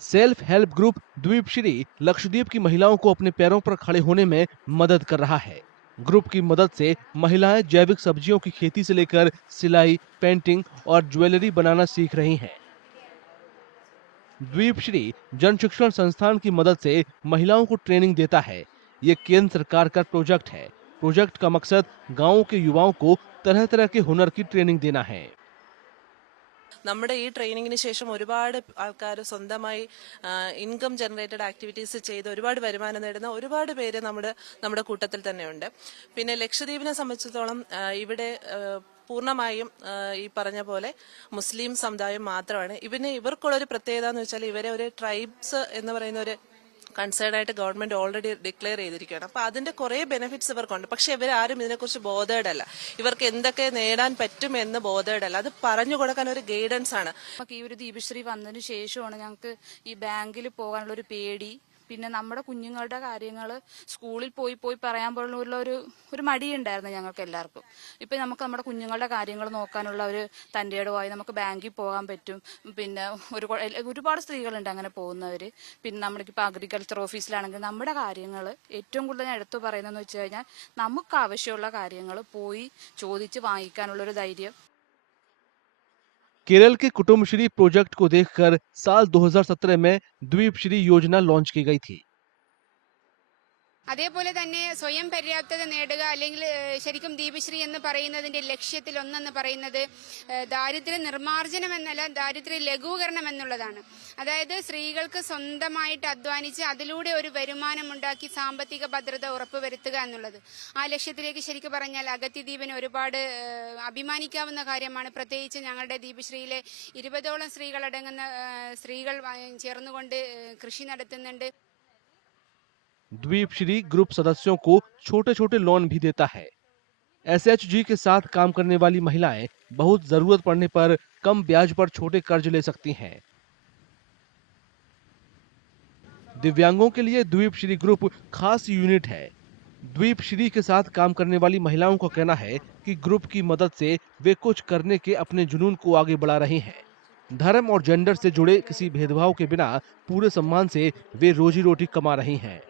Self help group द्वीपश्री Lakshadweep की महिलाओं को अपने पैरों पर खड़े होने में मदद कर रहा है। ग्रुप की मदद से महिलाएं जैविक सब्जियों की खेती से लेकर सिलाई, पेंटिंग और ज्वेलरी बनाना सीख रही हैं। द्वीपश्री जन शिक्षण संस्थान की मदद से महिलाओं को ट्रेनिंग देता है। ये केंद्र सरकार का प्रोजेक्ट है। प्रोजेक्ट का मकसद गांवों के युवाओं को तरह तरह के हुनर की ट्रेनिंग देना है। നമ്മുടെ ഈ ട്രെയിനിങ്ങിന് ശേഷം ഒരുപാട് ആൾക്കാർ സ്വന്തമായി ഇൻകം ജനറേറ്റഡ് ആക്ടിവിറ്റീസ് ചെയ്ത് ഒരുപാട് വരുമാനം നേടുന്ന ഒരുപാട് പേര് നമ്മുടെ കൂട്ടത്തിൽ തന്നെയുണ്ട്. പിന്നെ ലക്ഷദ്വീപിനെ സംബന്ധിച്ചിടത്തോളം ഇവിടെ പൂർണ്ണമായും ഈ പറഞ്ഞ പോലെ മുസ്ലിം സമുദായം മാത്രമാണ്. ഇവർക്കുള്ളൊരു പ്രത്യേകത എന്ന് വെച്ചാൽ ഇവരെ ഒരു ട്രൈബ്സ് എന്ന് പറയുന്ന ഒരു കൺസേൺ ആയിട്ട് ഗവൺമെന്റ് ഓൾറെഡി ഡിക്ലെയർ ചെയ്തിരിക്കുകയാണ്. അപ്പൊ അതിന്റെ കുറെ ബെനിഫിറ്റ്സ് ഇവർക്കുണ്ട്. പക്ഷെ ഇവരാരും ഇതിനെക്കുറിച്ച് ബോധേഡ് അല്ല. ഇവർക്ക് എന്തൊക്കെ നേടാൻ പറ്റുമെന്ന് ബോധേഡ് അല്ല. അത് പറഞ്ഞു കൊടുക്കാൻ ഒരു ഗൈഡൻസ് ആണ്. നമുക്ക് ഈ ഒരു ദീപശ്രീ വന്നതിന് ശേഷമാണ് ഞങ്ങൾക്ക് ഈ ബാങ്കിൽ പോകാനുള്ള ഒരു പേടി, പിന്നെ നമ്മുടെ കുഞ്ഞുങ്ങളുടെ കാര്യങ്ങൾ സ്കൂളിൽ പോയി പറയാൻ പോലുള്ള ഒരു മടിയുണ്ടായിരുന്നു ഞങ്ങൾക്ക് എല്ലാവർക്കും. ഇപ്പം നമുക്ക് നമ്മുടെ കുഞ്ഞുങ്ങളുടെ കാര്യങ്ങൾ നോക്കാനുള്ള ഒരു തൻ്റെടമായി നമുക്ക് ബാങ്കിൽ പോകാൻ പറ്റും. പിന്നെ ഒരുപാട് സ്ത്രീകളുണ്ട് അങ്ങനെ പോകുന്നവർ. പിന്നെ നമ്മൾക്കിപ്പോൾ അഗ്രികൾച്ചർ ഓഫീസിലാണെങ്കിൽ നമ്മുടെ കാര്യങ്ങൾ ഏറ്റവും കൂടുതൽ ഞാൻ എടുത്തു പറയുന്നതെന്ന് വെച്ച് കഴിഞ്ഞാൽ നമുക്ക് ആവശ്യമുള്ള കാര്യങ്ങൾ പോയി ചോദിച്ച് വാങ്ങിക്കാനുള്ളൊരു ധൈര്യം. केरल के कुटुम्बश्री प्रोजेक्ट को देखकर साल 2017 में द्वीपश्री योजना लॉन्च की गई थी। അതേപോലെ തന്നെ സ്വയം പര്യാപ്തത നേടുക, അല്ലെങ്കിൽ ശരിക്കും ദീപശ്രീ എന്ന് പറയുന്നതിന്റെ ലക്ഷ്യത്തിൽ ഒന്നെന്ന് പറയുന്നത് ദാരിദ്ര്യ നിർമ്മാർജ്ജനം എന്നല്ല, ദാരിദ്ര്യ ലഘൂകരണം എന്നുള്ളതാണ്. അതായത് സ്ത്രീകൾക്ക് സ്വന്തമായിട്ട് അധ്വാനിച്ച് അതിലൂടെ ഒരു വരുമാനം ഉണ്ടാക്കി സാമ്പത്തിക ഭദ്രത ഉറപ്പുവരുത്തുക എന്നുള്ളത്. ആ ലക്ഷ്യത്തിലേക്ക് ശരിക്കും പറഞ്ഞാൽ അഗത്തിദ്വീപിന് ഒരുപാട് അഭിമാനിക്കാവുന്ന കാര്യമാണ്. പ്രത്യേകിച്ച് ഞങ്ങളുടെ ദീപശ്രീയിലെ 20ഓളം സ്ത്രീകൾ ചേർന്നുകൊണ്ട് കൃഷി നടത്തുന്നുണ്ട്. द्वीपश्री ग्रुप सदस्यों को छोटे छोटे लोन भी देता है। एसएचजी के साथ काम करने वाली महिलाएं बहुत जरूरत पड़ने पर कम ब्याज पर छोटे कर्ज ले सकती हैं। दिव्यांगों के लिए द्वीपश्री ग्रुप खास यूनिट है। द्वीपश्री के साथ काम करने वाली महिलाओं का कहना है कि ग्रुप की मदद से वे कुछ करने के अपने जुनून को आगे बढ़ा रही हैं। धर्म और जेंडर से जुड़े किसी भेदभाव के बिना पूरे सम्मान से वे रोजी रोटी कमा रही हैं।